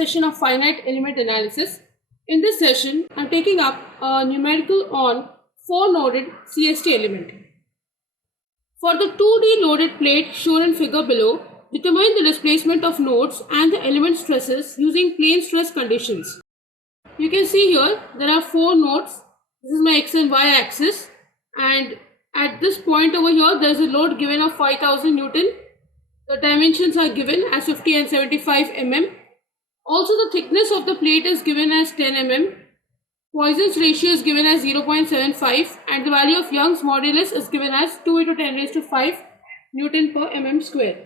session of finite element analysis. In this session, I'm taking up a numerical on 4-noded CST element. For the 2D loaded plate shown in figure below, determine the displacement of nodes and the element stresses using plane stress conditions. You can see here there are 4 nodes. This is my x and y axis, and at this point over here there is a load given of 5000 Newton. The dimensions are given as 50 and 75 mm. Also, the thickness of the plate is given as 10 mm. Poisson's ratio is given as 0.75 and the value of Young's modulus is given as 2 into 10 raised to 5 Newton per mm square.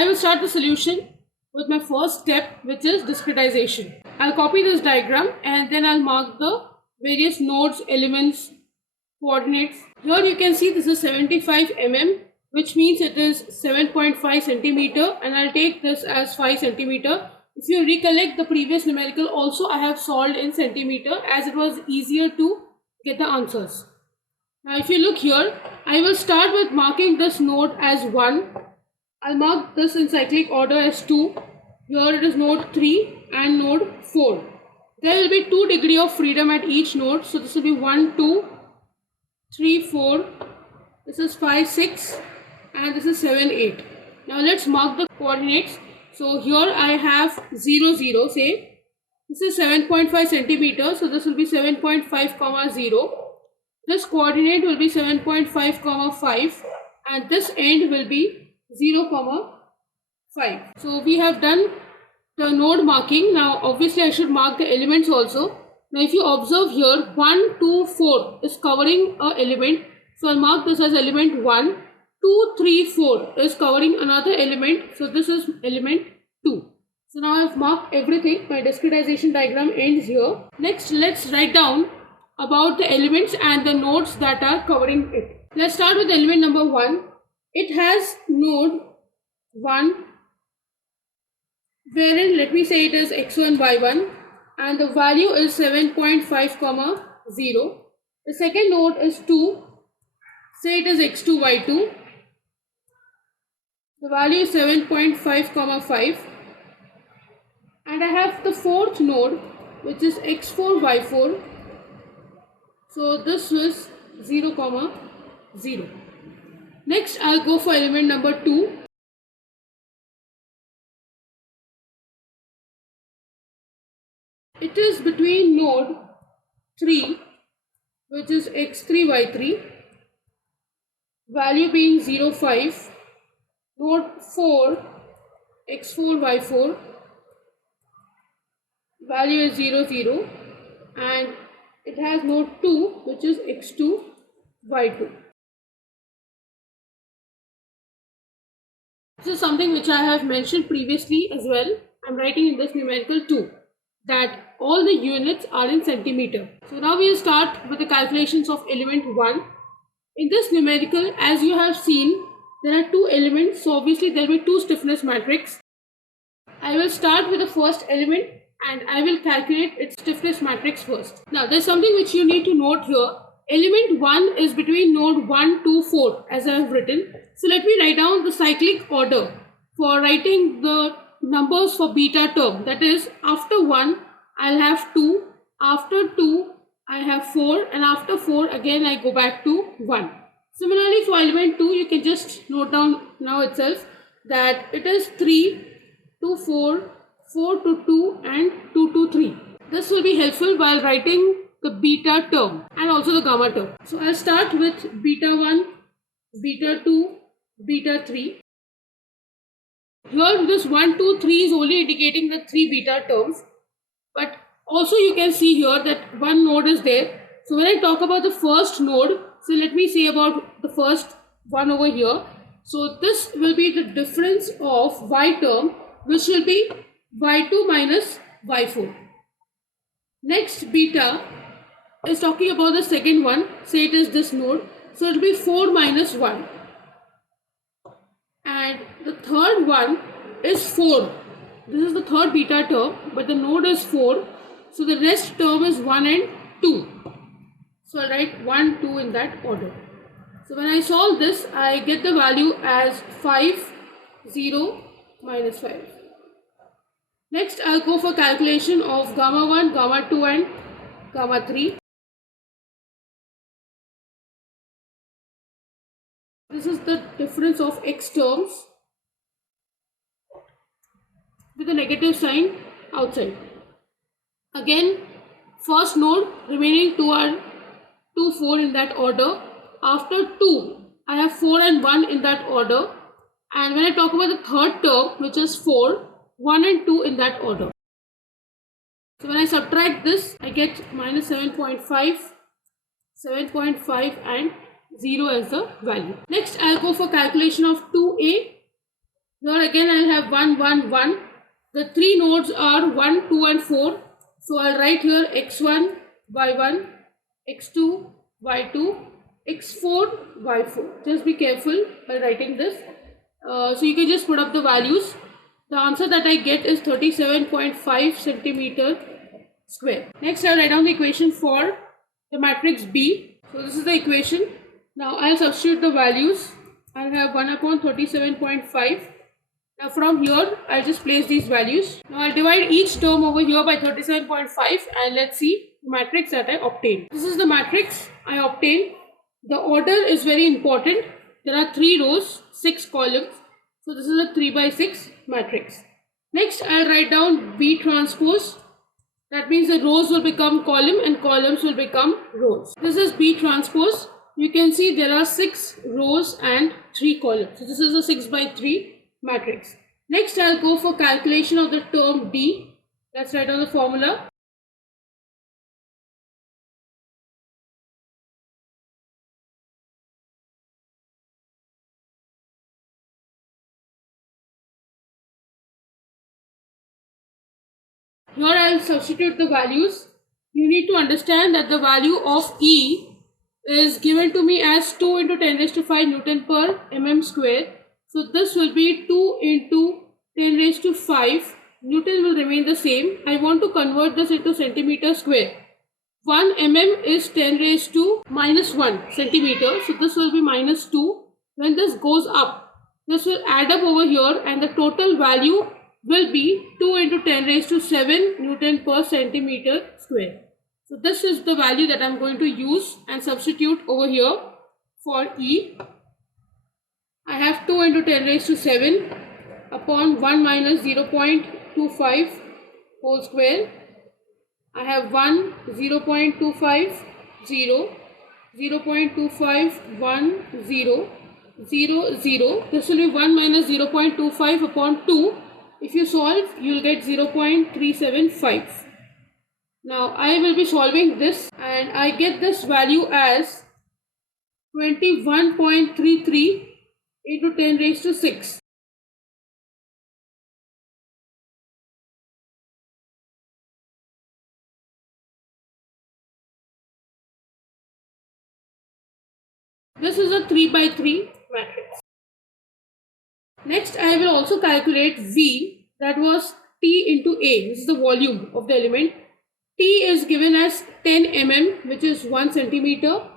I will start the solution with my first step, which is discretization. I'll copy this diagram and then I'll mark the various nodes, elements, coordinates. Here you can see this is 75 mm, which means it is 7.5 centimeter, and I'll take this as 5 centimeter. If you recollect the previous numerical also, I have solved in centimeter as it was easier to get the answers. Now if you look here, I will start with marking this node as 1. I'll mark this in cyclic order as 2. Here it is node 3 and node 4. There will be 2 degrees of freedom at each node. So this will be 1, 2, 3, 4. This is 5, 6 and this is 7, 8. Now let's mark the coordinates. So here I have 0, 0, say this is 7.5 centimeters, so this will be 7.5, 0. This coordinate will be 7.5, 5 and this end will be 0, 5. So we have done the node marking. Now obviously I should mark the elements also. Now if you observe here, 1, 2, 4 is covering an element. So I'll mark this as element 1. 2, 3, 4 is covering another element. So this is element 2. So now I have marked everything. My discretization diagram ends here. Next, let's write down about the elements and the nodes that are covering it. Let's start with element number 1. It has node 1, wherein let me say it is x1, y1, and the value is 7.5, 0. The second node is 2. Say it is x2, y2. The value is 7.5, 5. And I have the fourth node, which is x4, y4. So this was 0, 0. Next, I'll go for element number 2. It is between node 3, which is x3, y3, value being 0, 5. Node 4, x4, y4, value is 0, 0, and it has node 2, which is x2, y2. This is something which I have mentioned previously as well. I'm writing in this numerical too, that all the units are in centimeter. So now we'll start with the calculations of element 1. In this numerical, as you have seen, there are 2 elements, so obviously there will be 2 stiffness matrix. I will start with the first element and I will calculate its stiffness matrix first. Now there's something which you need to note here. Element 1 is between node 1, 2, 4 as I have written. So let me write down the cyclic order for writing the numbers for beta term. That is, after 1 I'll have 2, after 2 I have 4, and after 4 again I go back to 1. Similarly, for element 2, you can just note down now itself that it is 3 to 4, 4 to 2 and 2 to 3. This will be helpful while writing the beta term and also the gamma term. So I'll start with beta 1, beta 2, beta 3. Here this 1, 2, 3 is only indicating the 3 beta terms, but also you can see here that one node is there. So when I talk about the first node, so let me say about the first one over here. So this will be the difference of y term, which will be y2 minus y4. Next, beta is talking about the second one. Say it is this node. So it will be 4 minus 1. And the third one is 4. This is the third beta term, but the node is 4. So the rest term is 1 and 2. So I'll write 1, 2 in that order. So when I solve this, I get the value as 5, 0, minus 5. Next, I'll go for calculation of gamma 1, gamma 2 and gamma 3. This is the difference of x terms with a negative sign outside. Again, first node, remaining 2 are 2, 4 in that order. After 2, I have 4 and 1 in that order. And when I talk about the third term, which is 4, 1 and 2 in that order. So when I subtract this, I get minus 7.5, 7.5 and 0 as the value. Next, I'll go for calculation of 2a. Here again, I'll have 1, 1, 1. The three nodes are 1, 2 and 4. So I'll write here x1, y1, x2, y2, x4, y4. Just be careful while writing this. So you can just put up the values. The answer that I get is 37.5 centimeter square. Next, I'll write down the equation for the matrix B. So this is the equation. Now I'll substitute the values. I'll have 1 upon 37.5. Now from here, I'll just place these values. Now I'll divide each term over here by 37.5 and let's see the matrix that I obtained. This is the matrix I obtained. The order is very important. There are 3 rows, 6 columns. So this is a 3 by 6 matrix. Next, I'll write down B transpose. That means the rows will become column and columns will become rows. This is B transpose. You can see there are 6 rows and 3 columns. So this is a 6 by 3 matrix. Next, I'll go for calculation of the term D. Let's write down the formula. Here I'll substitute the values. You need to understand that the value of E is given to me as 2 into 10 raised to 5 Newton per mm square. So this will be 2 into 10 raised to 5. Newton will remain the same. I want to convert this into centimeter square. 1 mm is 10 raised to minus 1 centimeter. So this will be minus 2. When this goes up, this will add up over here and the total value will be 2 into 10 raised to 7 Newton per centimeter square. So this is the value that I am going to use and substitute over here for E. I have 2 into 10 raised to 7 upon 1 minus 0.25 whole square. I have 1, 0.25, 0, 0.25, 1, 0, 0, 0. This will be 1 minus 0.25 upon 2. If you solve, you will get 0.375. Now, I will be solving this and I get this value as 21.33 into 10 raised to 6. This is a 3 by 3 matrix. Next, I will also calculate V, that was T into A. This is the volume of the element. T is given as 10 mm, which is 1 centimeter,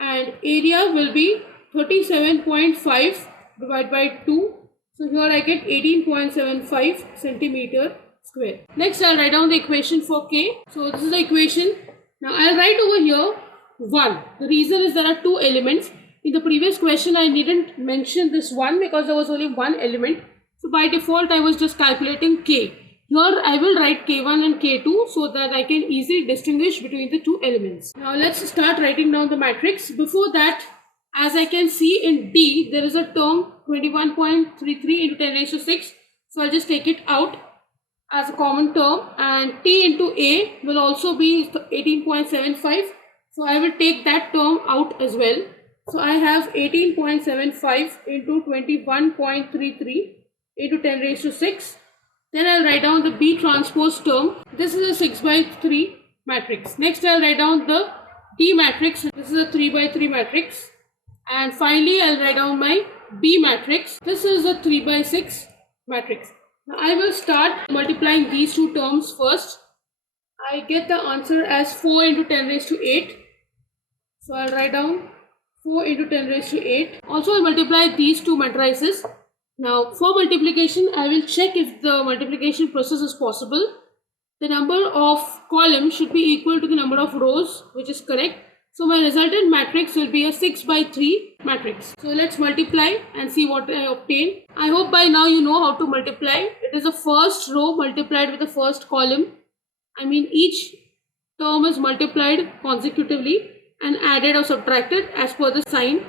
and area will be 37.5 divided by 2. So here I get 18.75 centimeter square. Next, I'll write down the equation for K. So this is the equation. Now I'll write over here 1. The reason is there are 2 elements. In the previous question, I didn't mention this 1 because there was only 1 element. So by default, I was just calculating K. Here I will write K1 and K2 so that I can easily distinguish between the 2 elements. Now let's start writing down the matrix. Before that, as I can see in D, there is a term 21.33 into 10 raised to 6. So I'll just take it out as a common term, and T into A will also be 18.75. So I will take that term out as well. So I have 18.75 into 21.33 into 10 raised to 6. Then I'll write down the B transpose term. This is a 6 by 3 matrix. Next I'll write down the D matrix. This is a 3 by 3 matrix. And finally I'll write down my B matrix. This is a 3 by 6 matrix. Now I will start multiplying these two terms first. I get the answer as 4 into 10 raised to 8. So I'll write down 4 into 10 raised to 8. Also I'll multiply these two matrices. Now for multiplication, I will check if the multiplication process is possible. The number of columns should be equal to the number of rows, which is correct. So my resultant matrix will be a 6 by 3 matrix. So let's multiply and see what I obtain. I hope by now you know how to multiply. It is the first row multiplied with the first column. I mean each term is multiplied consecutively and added or subtracted as per the sign,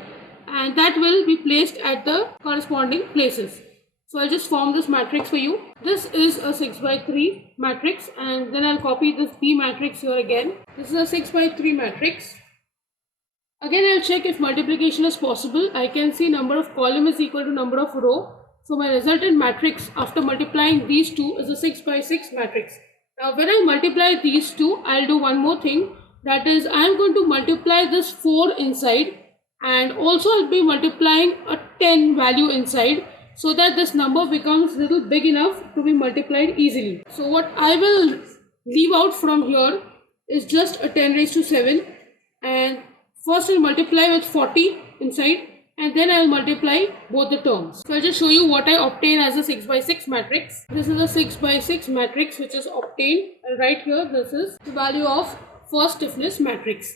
and that will be placed at the corresponding places. So I'll just form this matrix for you. This is a 6 by 3 matrix, and then I'll copy this B matrix here again. This is a 6 by 3 matrix. Again, I'll check if multiplication is possible. I can see number of column is equal to number of row. So my resultant matrix after multiplying these two is a 6 by 6 matrix. Now when I multiply these two, I'll do one more thing. That is, I'm going to multiply this 4 inside, and also I'll be multiplying a 10 value inside, so that this number becomes little big enough to be multiplied easily. So what I will leave out from here is just a 10 raised to 7, and first I'll multiply with 40 inside, and then I'll multiply both the terms. So I'll just show you what I obtain as a 6 by 6 matrix. This is a 6 by 6 matrix which is obtained. I'll write here this is the value of first stiffness matrix.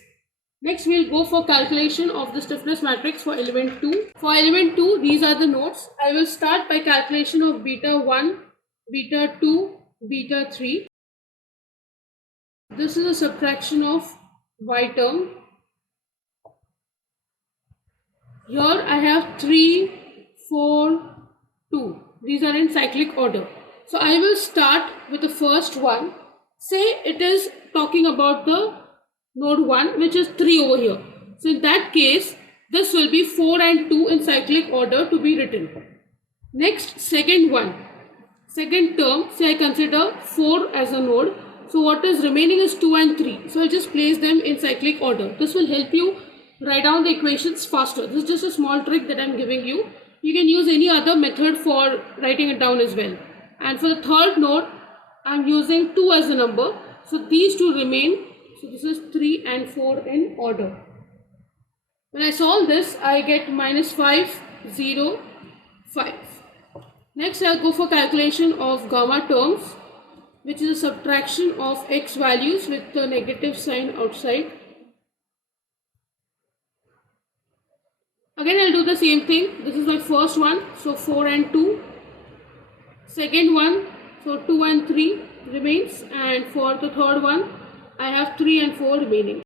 Next we'll go for calculation of the stiffness matrix for element 2. For element 2, these are the notes. I will start by calculation of beta 1, beta 2, beta 3. This is a subtraction of y term. Here I have 3, 4, 2. These are in cyclic order. So I will start with the first one. Say it is talking about the node 1, which is 3 over here. So in that case, this will be 4 and 2 in cyclic order to be written. Next, second one. Second term, say I consider 4 as a node. So what is remaining is 2 and 3. So I'll just place them in cyclic order. This will help you write down the equations faster. This is just a small trick that I'm giving you. You can use any other method for writing it down as well. And for the third node, I'm using 2 as a number. So these two remain. So this is 3 and 4 in order. When I solve this, I get minus 5, 0, 5. Next, I'll go for calculation of gamma terms, which is a subtraction of x values with the negative sign outside. Again, I'll do the same thing. This is my first one, so 4 and 2. Second one, so 2 and 3 remains, and for the third one, I have 3 and 4 remaining.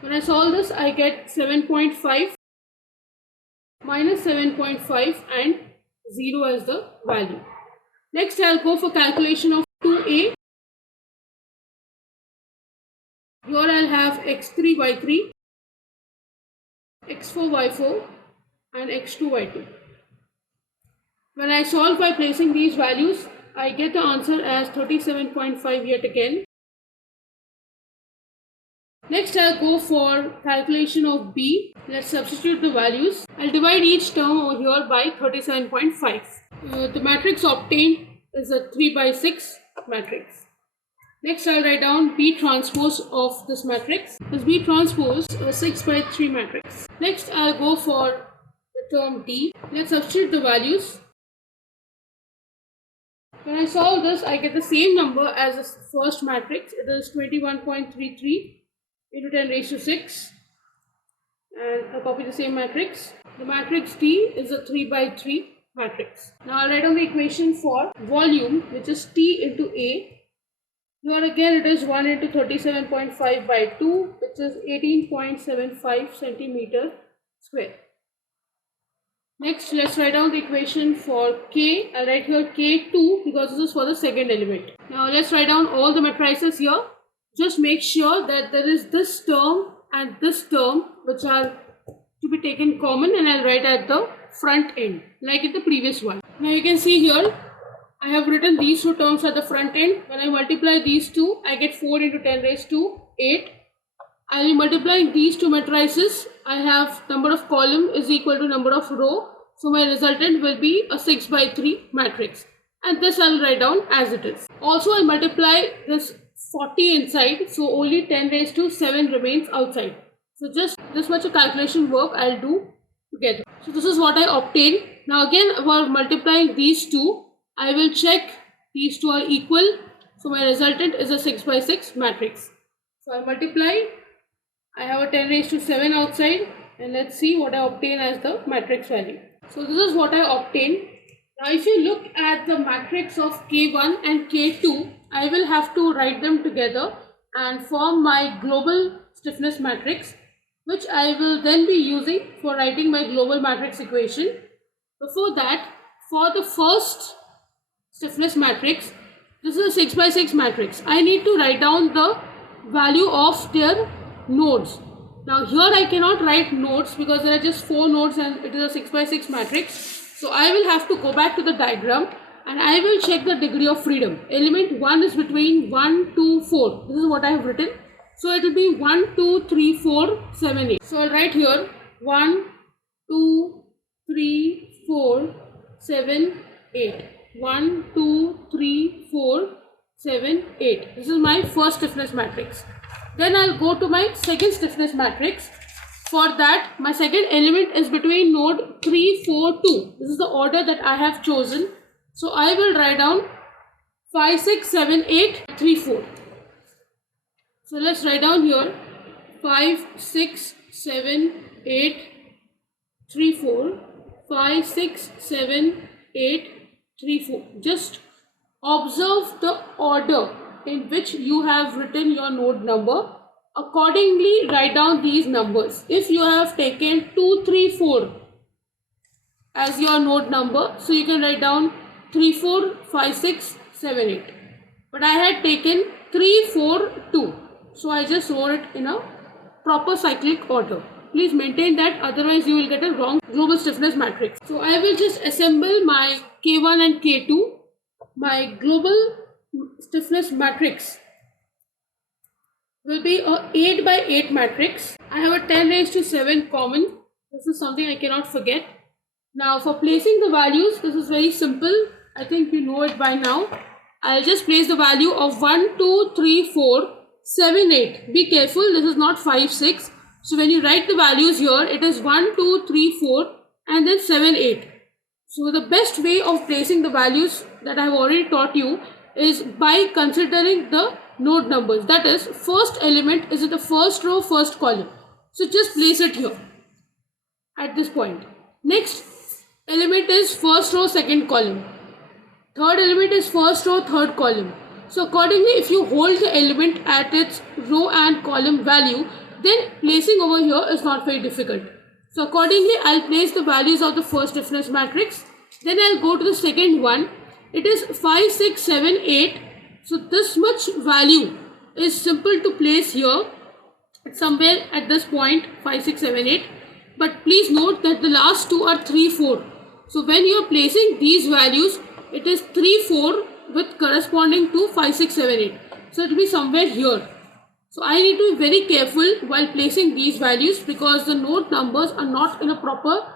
When I solve this, I get 7.5 minus 7.5 and 0 as the value. Next, I'll go for calculation of 2a. Here I'll have x3, y3, x4, y4 and x2, y2. When I solve by placing these values, I get the answer as 37.5 yet again. Next, I'll go for calculation of b. Let's substitute the values. I'll divide each term over here by 37.5. The matrix obtained is a 3 by 6 matrix. Next, I'll write down B transpose of this matrix. This B transpose is a 6 by 3 matrix. Next, I'll go for the term D. Let's substitute the values. When I solve this, I get the same number as the first matrix. It is 21.33 into 10 raised to 6. And I'll copy the same matrix. The matrix D is a 3 by 3 matrix. Now I'll write down the equation for volume, which is T into A. Here again it is 1 into 37.5 by 2, which is 18.75 centimeter square. Next, let's write down the equation for K. I'll write here K2 because this is for the second element. Now let's write down all the matrices here. Just make sure that there is this term and this term which are to be taken common, and I'll write at the front end like in the previous one. Now you can see here I have written these two terms at the front end. When I multiply these two, I get 4 into 10 raised to 8. I will be multiplying these two matrices. I have number of column is equal to number of row. So my resultant will be a 6 by 3 matrix. And this I will write down as it is. Also I multiply this 40 inside. So only 10 raised to 7 remains outside. So just this much of calculation work I'll do. together. So this is what I obtained. Now again, for multiplying these two, I will check these two are equal. So my resultant is a 6 by 6 matrix. So I multiply. I have a 10 raised to 7 outside, and let's see what I obtain as the matrix value. So this is what I obtained. Now if you look at the matrix of K1 and K2, I will have to write them together and form my global stiffness matrix, which I will then be using for writing my global matrix equation. Before that, for the first stiffness matrix, this is a 6 by 6 matrix. I need to write down the value of their nodes. Now here I cannot write nodes because there are just 4 nodes and it is a 6 by 6 matrix. So I will have to go back to the diagram and I will check the degree of freedom. Element 1 is between 1, 2, 4. This is what I have written. So it will be 1, 2, 3, 4, 7, 8. So I'll write here 1, 2, 3, 4, 7, 8. 1, 2, 3, 4, 7, 8. This is my first stiffness matrix. Then I'll go to my second stiffness matrix. For that, my second element is between node 3, 4, 2. This is the order that I have chosen. So I will write down 5, 6, 7, 8, 3, 4. So let's write down here 5, 6, 7, 8, 3, 4. 5, 6, 7, 8, 3, 4. Just observe the order in which you have written your node number. Accordingly, write down these numbers. If you have taken 2, 3, 4 as your node number, so you can write down 3, 4, 5, 6, 7, 8. But I had taken 3, 4, 2. So I just wrote it in a proper cyclic order. Please maintain that, otherwise you will get a wrong global stiffness matrix. So I will just assemble my K1 and K2. My global stiffness matrix will be a 8 by 8 matrix. I have a 10 raised to 7 common. This is something I cannot forget. Now for placing the values, this is very simple. I think you know it by now. I'll just place the value of 1, 2, 3, 4, 7, 8. Be careful, this is not 5, 6. So when you write the values here, it is 1, 2, 3, 4 and then 7, 8. So the best way of placing the values that I have already taught you is by considering the node numbers. That is, first element is in the first row, first column. So just place it here at this point. Next element is first row, second column. Third element is first row, third column. So accordingly, if you hold the element at its row and column value, then placing over here is not very difficult. So accordingly, I'll place the values of the first stiffness matrix. Then I'll go to the second one. It is 5, 6, 7, 8. So this much value is simple to place here. It's somewhere at this point 5, 6, 7, 8. But please note that the last two are 3, 4. So when you are placing these values, it is 3, 4 with corresponding to 5, 6, 7, 8. So it will be somewhere here. So I need to be very careful while placing these values because the node numbers are not in a proper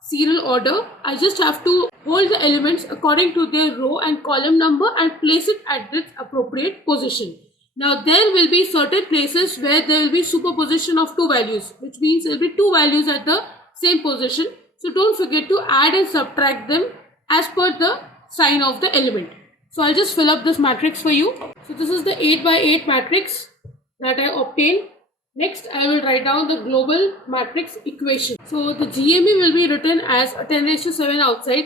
serial order. I just have to hold the elements according to their row and column number and place it at its appropriate position. Now there will be certain places where there will be superposition of two values, which means there will be two values at the same position. So don't forget to add and subtract them as per the sign of the element. So I'll just fill up this matrix for you. So this is the 8 by 8 matrix that I obtained. Next, I will write down the global matrix equation. So the GME will be written as a 10 raised to 7 outside.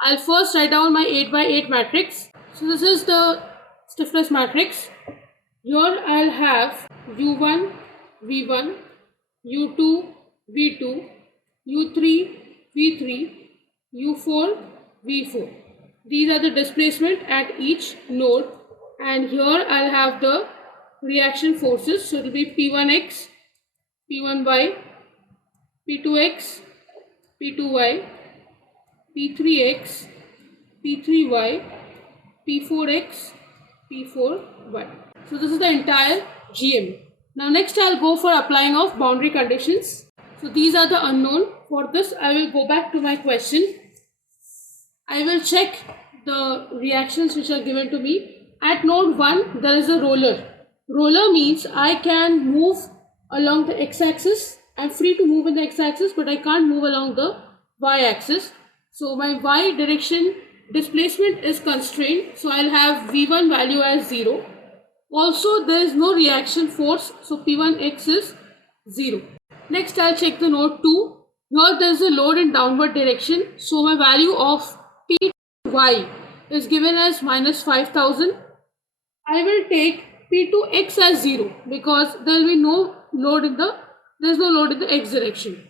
I'll first write down my 8 by 8 matrix. So this is the stiffness matrix. Here I'll have U1, V1, U2, V2, U3, V3, U4, V4. These are the displacement at each node, and here I'll have the reaction forces. So it will be P1x, P1y, P2x, P2y, P3x, P3y, P4x, P4y. So this is the entire GM. Now next I'll go for applying of boundary conditions. So these are the unknown. For this I will go back to my question. I will check the reactions which are given to me. At node 1 there is a roller. Roller means I can move along the x-axis I'm free to move in the x-axis, but I can't move along the y-axis. So my y direction displacement is constrained. So I'll have v1 value as 0. Also, there is no reaction force. So p1x is 0. Next, I'll check the node 2. Here there is a load in downward direction. So my value of py is given as minus 5000. I will take p2x as 0 because there will be no load in the x direction.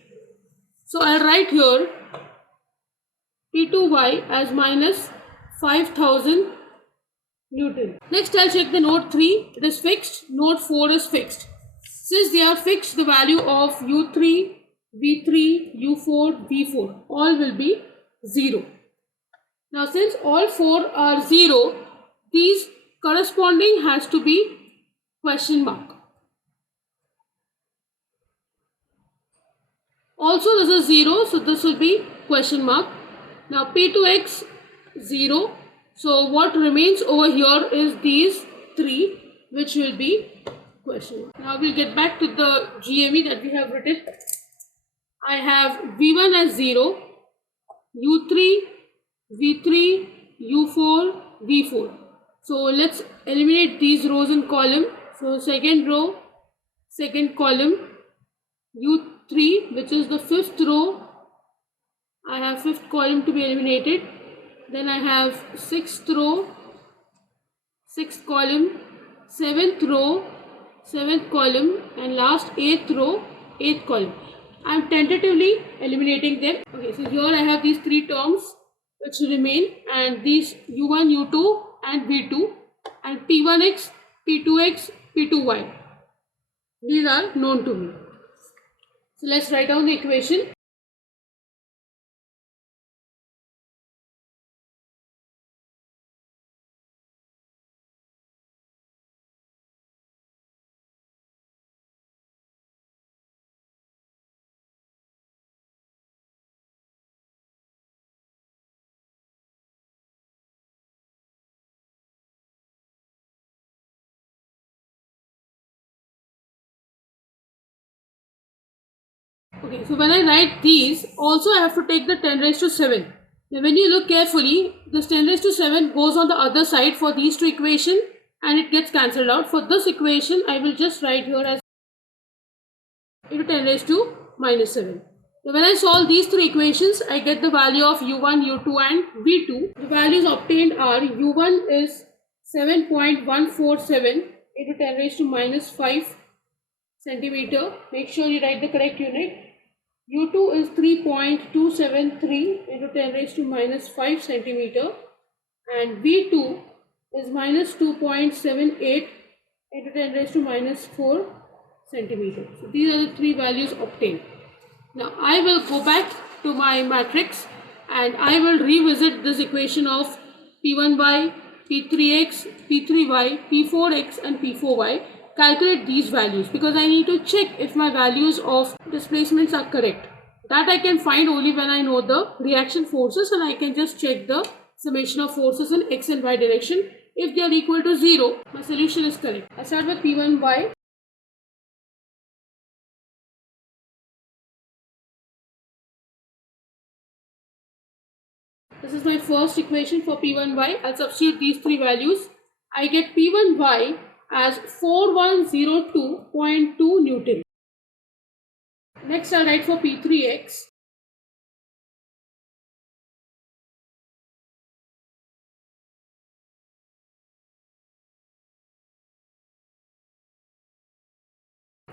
So I'll write here p2y as minus 5000 Newton. Next I'll check the node 3. It is fixed. Node 4 is fixed. Since they are fixed, the value of u3, v3, u4, v4 all will be 0. Now since all 4 are 0, these corresponding has to be question mark. Also this is 0, so this will be question mark. Now p2x 0. So what remains over here is these 3, which will be question mark. Now we'll get back to the GME that we have written. I have v1 as 0, u3, v3, u4, v4. So let's eliminate these rows in column. So second row, second column, u3, which is the fifth row. I have fifth column to be eliminated. Then I have sixth row, sixth column, seventh row, seventh column, and last eighth row, eighth column. I am tentatively eliminating them. Okay, so here I have these 3 terms which remain, and these u1, u2 and v2, and p1x, p2x, p2y. These are known to me. So let's write down the equation. Okay, so when I write these, also I have to take the 10 raised to 7. Now when you look carefully, this 10 raised to 7 goes on the other side for these two equations and it gets cancelled out. For this equation, I will just write here as into 10 raised to minus 7. So when I solve these three equations, I get the value of u1, u2 and v2. The values obtained are u1 is 7.147 into 10 raised to minus 5 centimeter. Make sure you write the correct unit. u2 is 3.273 into 10 raised to minus 5 centimeter, and v2 is minus 2.78 into 10 raised to minus 4 centimeter. So these are the three values obtained. Now I will go back to my matrix and I will revisit this equation of p1y, p3x, p3y, p4x and p4y. Calculate these values because I need to check if my values of displacements are correct. That I can find only when I know the reaction forces, and I can just check the summation of forces in x and y direction. If they are equal to 0, my solution is correct. I start with p1y. This is my first equation for p1y. I'll substitute these three values. I get p1y as 4102.2 Newton. Next I'll write for p3x.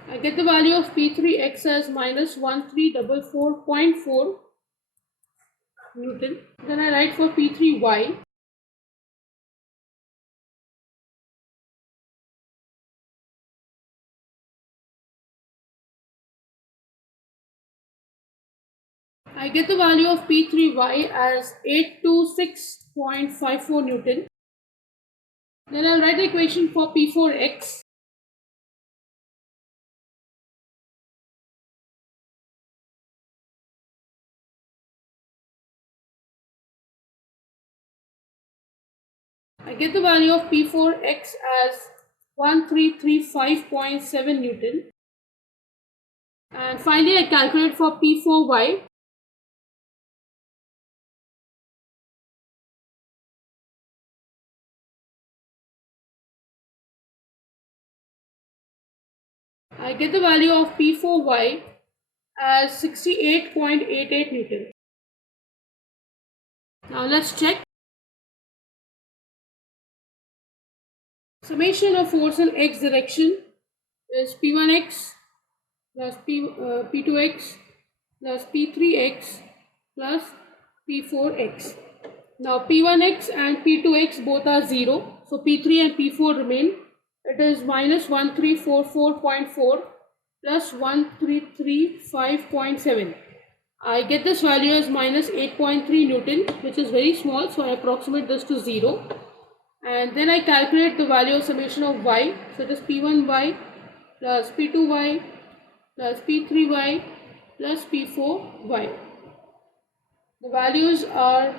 I get the value of p3x as minus 1344.4 Newton. Then I write for p3y. I get the value of p3y as 826.54 Newton. Then I'll write the equation for p4x. I get the value of p4x as 1335.7 Newton. And finally, I calculate for P4Y. I get the value of P4Y as 68.88 Newton. Now let's check. Summation of force in x direction is P1x plus P2x plus P3x plus P4x. Now P1x and P2x both are 0. So P3 and P4 remain. It is minus 1344.4 plus 1335.7. I get this value as minus 8.3 Newton, which is very small, so I approximate this to 0. And then I calculate the value of summation of y. So it is P1y plus P2y plus P3y plus P4y. The values are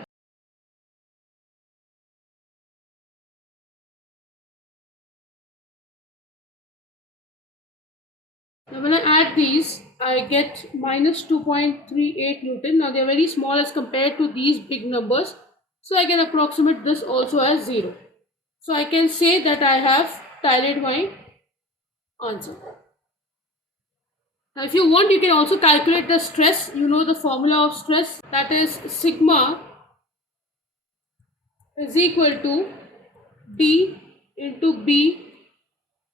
now when I add these, I get minus 2.38 Newton. Now they are very small as compared to these big numbers. So I can approximate this also as 0. So I can say that I have tallied my answer. Now if you want, you can also calculate the stress. You know the formula of stress, that is sigma is equal to D into B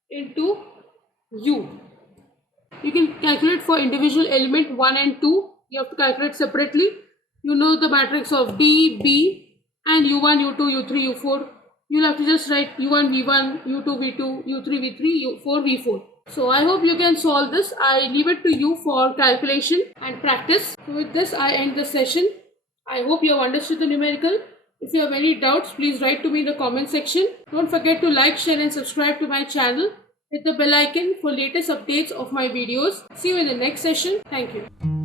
into U. You can calculate for individual element 1 and 2. You have to calculate separately. You know the matrix of D, B and U1, U2, U3, U4. You'll have to just write U1, V1, U2, V2, U3, V3, U4, V4. So I hope you can solve this. I leave it to you for calculation and practice. So with this, I end the session. I hope you have understood the numerical. If you have any doubts, please write to me in the comment section. Don't forget to like, share and subscribe to my channel. Hit the bell icon for latest updates of my videos. See you in the next session. Thank you.